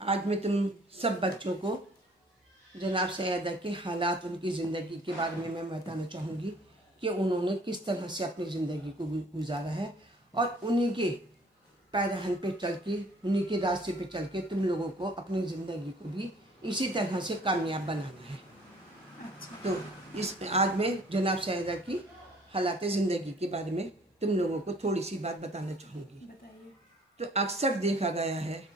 आज मैं तुम सब बच्चों को जनाब सैयदा के हालात, उनकी ज़िंदगी के बारे में मैं बताना चाहूँगी कि उन्होंने किस तरह से अपनी ज़िंदगी को गुजारा है और उन्हीं के पैरहन पे चल के, उन्हीं के रास्ते पे चल के तुम लोगों को अपनी ज़िंदगी को भी इसी तरह से कामयाब बनाना है। अच्छा। तो आज मैं जनाब सैयदा की हालात ज़िंदगी के बारे में तुम लोगों को थोड़ी सी बात बताना चाहूँगी। बताइए। तो अक्सर देखा गया है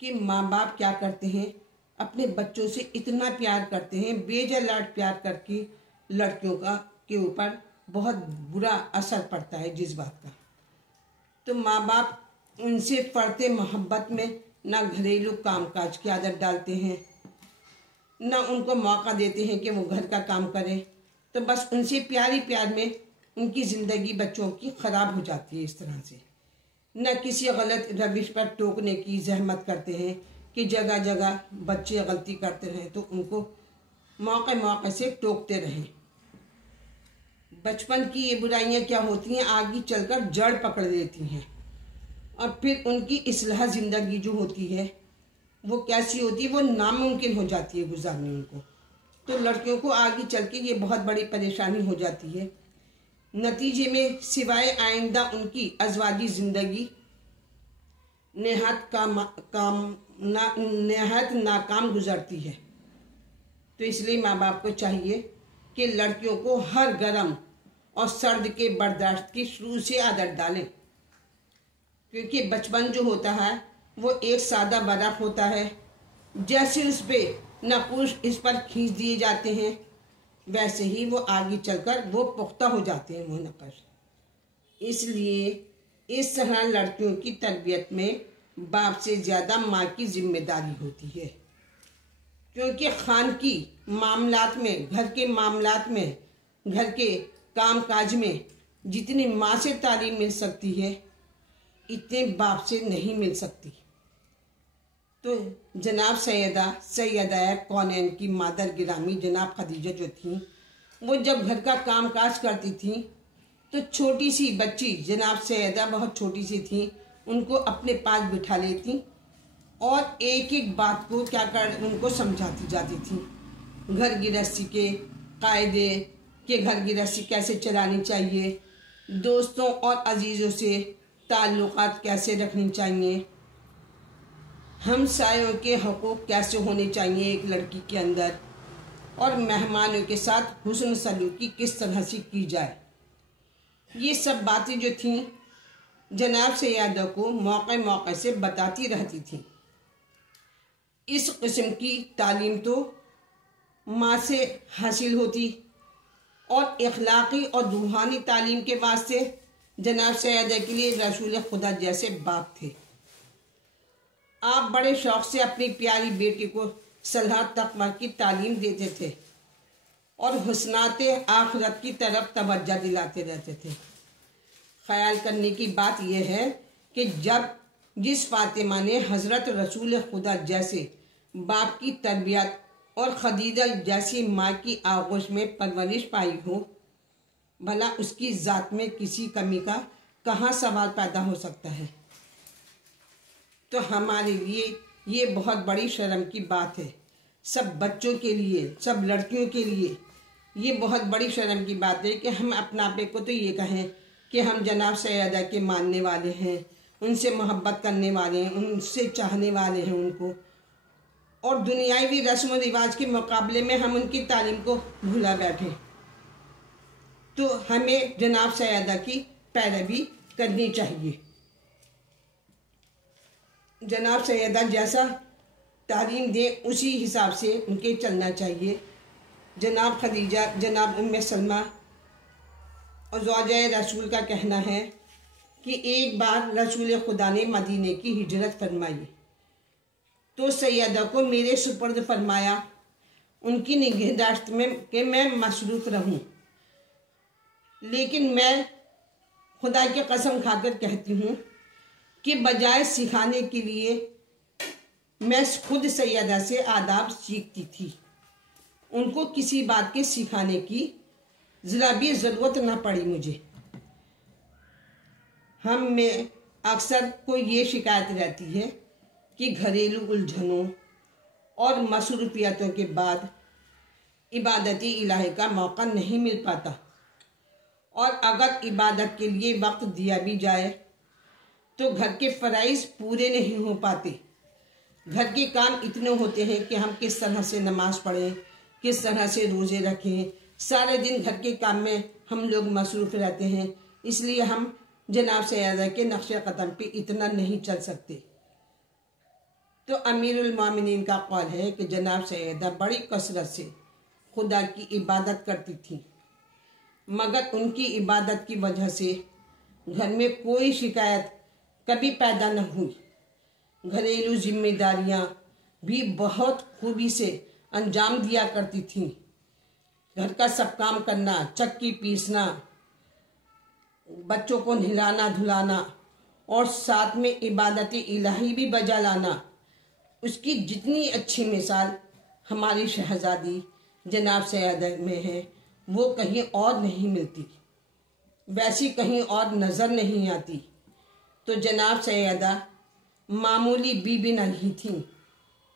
कि माँ बाप क्या करते हैं, अपने बच्चों से इतना प्यार करते हैं, बेजा लाड प्यार करके लड़कियों का के ऊपर बहुत बुरा असर पड़ता है जिस बात का। तो माँ बाप उनसे पड़ते मोहब्बत में ना घरेलू कामकाज की आदत डालते हैं, ना उनको मौका देते हैं कि वो घर का काम करें। तो बस उनसे प्यार ही प्यार में उनकी ज़िंदगी बच्चों की ख़राब हो जाती है इस तरह से। न किसी गलत रविश पर टोकने की जहमत करते हैं कि जगह जगह बच्चे गलती करते रहें तो उनको मौके मौके से टोकते रहें। बचपन की ये बुराइयां क्या होती हैं, आगे चलकर जड़ पकड़ लेती हैं और फिर उनकी इस्लाह ज़िंदगी जो होती है वो कैसी होती है, वो नामुमकिन हो जाती है गुजारनी उनको। तो लड़कियों को आगे चल के ये बहुत बड़ी परेशानी हो जाती है। नतीजे में सिवाय आइंदा उनकी अज़वाजी ज़िंदगी नहायत नाकाम गुजरती है। तो इसलिए माँ बाप को चाहिए कि लड़कियों को हर गर्म और सर्द के बर्दाश्त की शुरू से आदत डालें, क्योंकि बचपन जो होता है वो एक सादा बर्फ होता है। जैसे उस पर नकुश इस पर खींच दिए जाते हैं वैसे ही वो आगे चलकर वो पुख्ता हो जाते हैं वो नकश। इसलिए इस तरह लड़कियों की तरबियत में बाप से ज़्यादा माँ की जिम्मेदारी होती है, क्योंकि खान की मामलात में, घर के मामलात में, घर के कामकाज में जितनी माँ से तालीम मिल सकती है इतने बाप से नहीं मिल सकती। तो जनाब सैयदा कौनैन की मादर गिरामी जनाब खदीजा जो थी, वो जब घर का कामकाज करती थी तो छोटी सी बच्ची जनाब सैयदा बहुत छोटी सी थी, उनको अपने पास बिठा लेती और एक एक बात को क्या कर उनको समझाती जाती थी। घर गृहस्थी के कायदे कि घर गृहस्थी कैसे चलानी चाहिए, दोस्तों और अजीज़ों से ताल्लुकात कैसे रखनी चाहिए, हमसायों के हकूक़ कैसे होने चाहिए एक लड़की के अंदर, और मेहमानों के साथ हुस्न सलूकी किस तरह से की जाए। ये सब बातें जो थीं जनाब सैयदा को मौके मौके से बताती रहती थी। इस किस्म की तालीम तो माँ से हासिल होती और इखलाकी और रूहानी तालीम के वास्ते जनाब सैयदा के लिए रसूल खुदा जैसे बाप थे। आप बड़े शौक़ से अपनी प्यारी बेटी को सलाह तक़वा की तालीम देते थे और हुस्नात आखिरत की तरफ तवज्जो दिलाते रहते थे। ख्याल करने की बात यह है कि जिस फातिमा ने हज़रत रसूल खुदा जैसे बाप की तरबियत और खदीजा जैसी माँ की आगोश में परवरिश पाई हो, भला उसकी ज़ात में किसी कमी का कहाँ सवाल पैदा हो सकता है। तो हमारे लिए ये बहुत बड़ी शर्म की बात है, सब बच्चों के लिए, सब लड़कियों के लिए ये बहुत बड़ी शर्म की बात है कि हम अपना आपे को तो ये कहें कि हम जनाब सैयदा के मानने वाले हैं, उनसे मोहब्बत करने वाले हैं, उनसे चाहने वाले हैं उनको, और दुनियावी रस्म व रिवाज के मुकाबले में हम उनकी तालीम को भुला बैठे। तो हमें जनाब सैयदा की पैरवी करनी चाहिए। जनाब सैयदा जैसा तालीम दे उसी हिसाब से उनके चलना चाहिए। जनाब खदीजा, जनाब उम्मे सलमा और ज़ौजाए रसूल का कहना है कि एक बार रसूल खुदा ने मदीने की हिजरत फरमाई तो सैयदा को मेरे सुपर्द फरमाया उनकी निगहदाश्त में कि मैं मसरूफ़ रहूं, लेकिन मैं खुदा की कसम खाकर कहती हूँ कि बजाय सिखाने के लिए मैं खुद सैयदा से आदाब सीखती थी। उनको किसी बात के सिखाने की ज़रा भी ज़रूरत ना पड़ी मुझे। हम में अक्सर को ये शिकायत रहती है कि घरेलू उलझनों और मसरूफियतों के बाद इबादत इलाही का मौका नहीं मिल पाता, और अगर इबादत के लिए वक्त दिया भी जाए तो घर के फ़राइज़ पूरे नहीं हो पाते। घर के काम इतने होते हैं कि हम किस तरह से नमाज पढ़ें, किस तरह से रोज़े रखें। सारे दिन घर के काम में हम लोग मसरूफ़ रहते हैं, इसलिए हम जनाब सैयदा के नक्शे कदम पे इतना नहीं चल सकते। तो अमीरुल मोमिनीन का कौल है कि जनाब सैयदा बड़ी कसरत से खुदा की इबादत करती थी, मगर उनकी इबादत की वजह से घर में कोई शिकायत कभी पैदा न हुई। घरेलू जिम्मेदारियां भी बहुत खूबी से अंजाम दिया करती थीं। घर का सब काम करना, चक्की पीसना, बच्चों को नहलाना धुलाना और साथ में इबादत इलाही भी बजा लाना, उसकी जितनी अच्छी मिसाल हमारी शहजादी जनाब सैयदा में है वो कहीं और नहीं मिलती, वैसी कहीं और नज़र नहीं आती। तो जनाब सैयदा मामूली बीबी नहीं थी,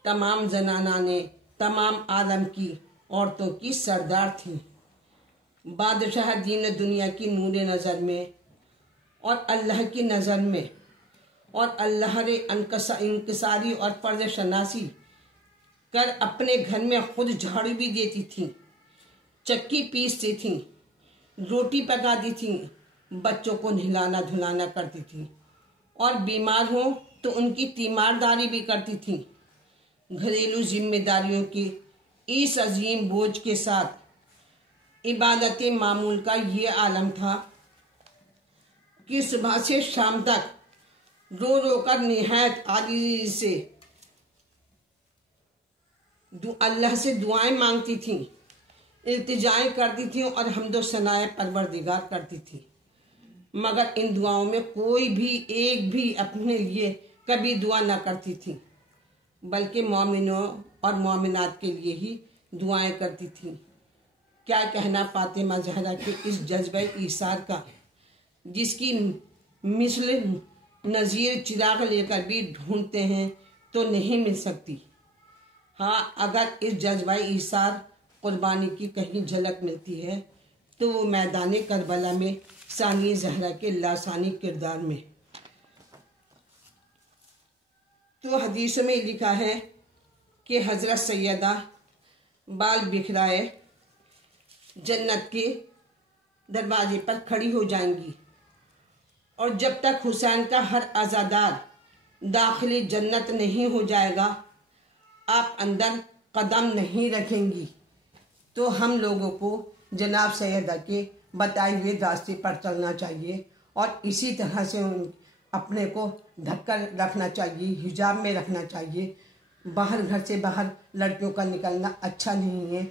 तमाम जनाना ने तमाम आलम की औरतों की सरदार थी। बादशाह दीन दुनिया की नूर नज़र में और अल्लाह की नज़र में और अल्लाह रे इंकसारी और फ़र्ज शनासी कर अपने घर में खुद झाड़ू भी देती थी, चक्की पीसती थी, रोटी पकाती थी, बच्चों को नहलाना धुलाना करती थी, और बीमार हो तो उनकी तीमारदारी भी करती थी। घरेलू जिम्मेदारियों की इस अजीम बोझ के साथ इबादत मामूल का ये आलम था कि सुबह से शाम तक रो रो कर निहायत आजिज़ी से अल्लाह से दुआएं मांगती थीं, इल्तिजाएं करती थीं और हम्दो सनाए परवरदिगार करती थी। मगर इन दुआओं में कोई भी एक भी अपने लिए कभी दुआ न करती थी, बल्कि मोमिनों और मोमिनात के लिए ही दुआएं करती थी। क्या कहना फातिमा ज़हरा के इस जज्बे ईसार का, जिसकी मिसल नज़ीर चिराग लेकर भी ढूंढते हैं तो नहीं मिल सकती। हाँ, अगर इस जज्बा ईसार कुर्बानी की कहीं झलक मिलती है तो वो मैदान करबला में सानी ज़हरा के लासानी किरदार में। तो हदीसों में लिखा है कि हज़रत सैयदा बाल बिखराए जन्नत के दरवाजे पर खड़ी हो जाएंगी, और जब तक हुसैन का हर आज़ादार दाखिली जन्नत नहीं हो जाएगा आप अंदर कदम नहीं रखेंगी। तो हम लोगों को जनाब सैयदा के बताए हुए रास्ते पर चलना चाहिए और इसी तरह से अपने को ढककर रखना चाहिए, हिजाब में रखना चाहिए। बाहर घर से बाहर लड़कियों का निकलना अच्छा नहीं है।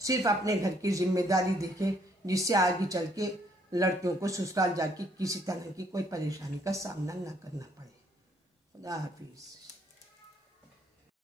सिर्फ अपने घर की जिम्मेदारी देखें, जिससे आगे चल के लड़कियों को ससुराल जाके किसी तरह की कोई परेशानी का सामना ना करना पड़े। खुदा हाफिज़।